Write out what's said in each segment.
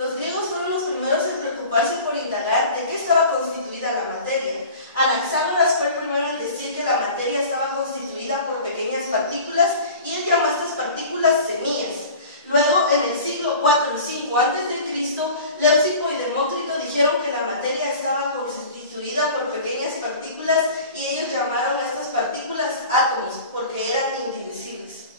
Los griegos fueron los primeros en preocuparse por indagar de qué estaba constituida la materia. Anaxágoras fue el primero en decir que la materia estaba constituida por pequeñas partículas y él llamó a estas partículas semillas. Luego, en el siglo IV y V a.C., Leucipo y Demócrito dijeron que la materia estaba constituida por pequeñas partículas y ellos llamaron a estas partículas átomos porque eran indivisibles.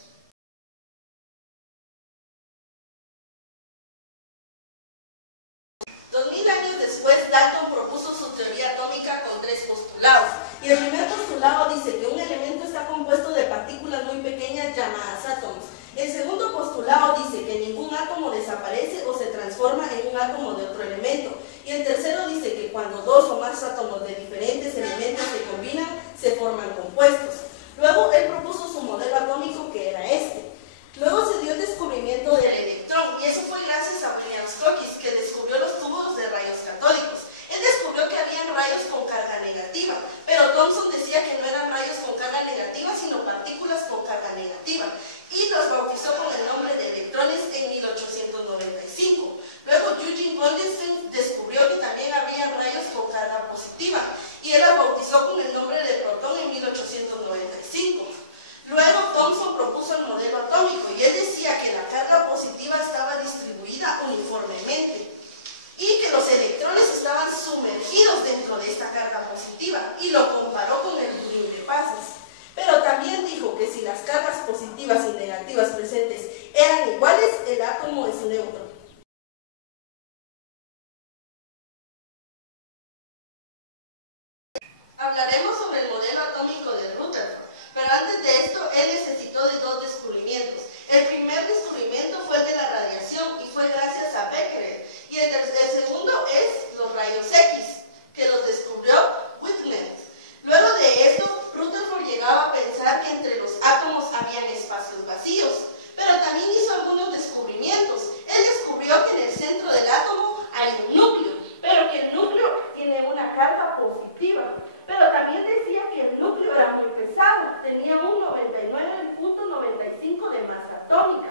Años después, Dalton propuso su teoría atómica con 3 postulados. Y el primer postulado dice que un elemento está compuesto de partículas muy pequeñas llamadas átomos. El segundo postulado dice que ningún átomo desaparece o se transforma en un átomo de otro elemento. Y el tercero dice que cuando 2 o más átomos de diferentes elementos se combinan, se forman compuestos. Luego él propuso su modelo atómico, que era este. Luego se dio el descubrimiento del electrón, y eso fue gracias a William Crookes, que descubrió los tubos de rayos catódicos. Él descubrió que habían rayos con carga negativa, pero Thomson decía que no eran rayos con carga negativa, sino partículas con carga negativa, y los bautizó con el nombre de electrones en 1895. Luego Eugene Goldstein descubrió que también había rayos con carga positiva, y él la bautizó con el nombre de protón en 1895. Luego Thomson propuso el modelo atómico y él decía que la carga positiva estaba distribuida uniformemente y que los electrones estaban sumergidos dentro de esta carga positiva, y lo comparó con el budín de pasas. Pero también dijo que si las cargas positivas y negativas presentes eran iguales, el átomo es neutro. Hablaremos sobre el modelo atómico de Rutherford, pero antes de esto él necesitó de 2 descubrimientos. El primer descubrimiento fue el de la radiación y fue gracias a Becquerel, y el segundo es los rayos X, que los descubrió Whitman. Luego de esto, Rutherford llegaba a pensar que entre los átomos habían espacios vacíos, pero también hizo algunos descubrimientos. Él descubrió que en el centro del átomo hay un núcleo, pero que el núcleo tiene una carga positiva. Pero también decía que el núcleo era muy pesado, tenía un 99.95 de masa atómica.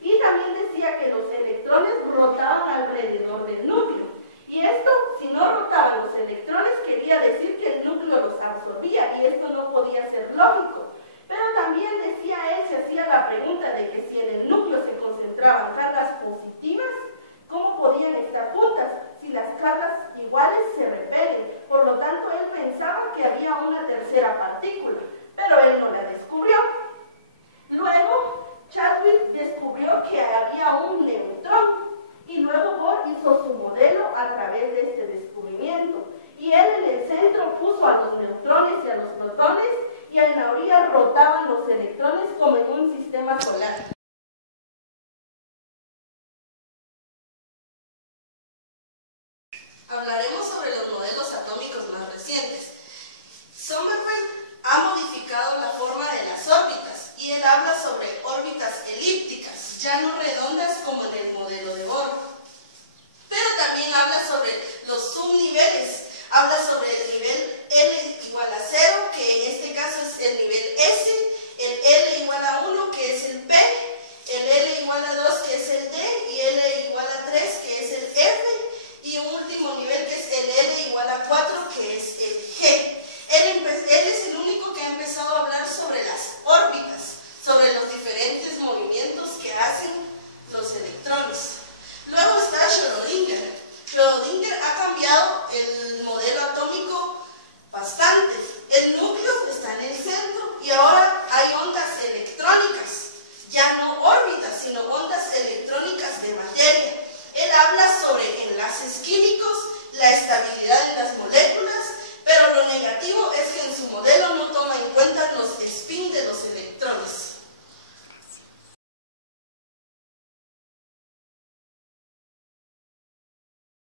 Y también decía que los electrones rotaban alrededor del núcleo. Y esto, si no rotaban los electrones, quería decir que el núcleo los absorbía, y esto no podía ser lógico. Pero también decía él, se hacía la pregunta de que si en el núcleo se concentraban cargas positivas, ¿cómo podían estar juntas? Si las cargas iguales se repelen. Por lo tanto, él pensaba que había una tercera partícula, pero él no la descubrió. Luego, Chadwick descubrió que había un neutrón, y luego Bohr hizo su modelo a través de este descubrimiento. Y él en el centro puso a los neutrones y a los protones, y en la orilla rotaban los electrones como en un sistema solar. Hablaremos sobre los modelos atómicos más recientes. Sommerfeld ha modificado la forma de las órbitas, y él habla sobre órbitas elípticas, ya no redondas como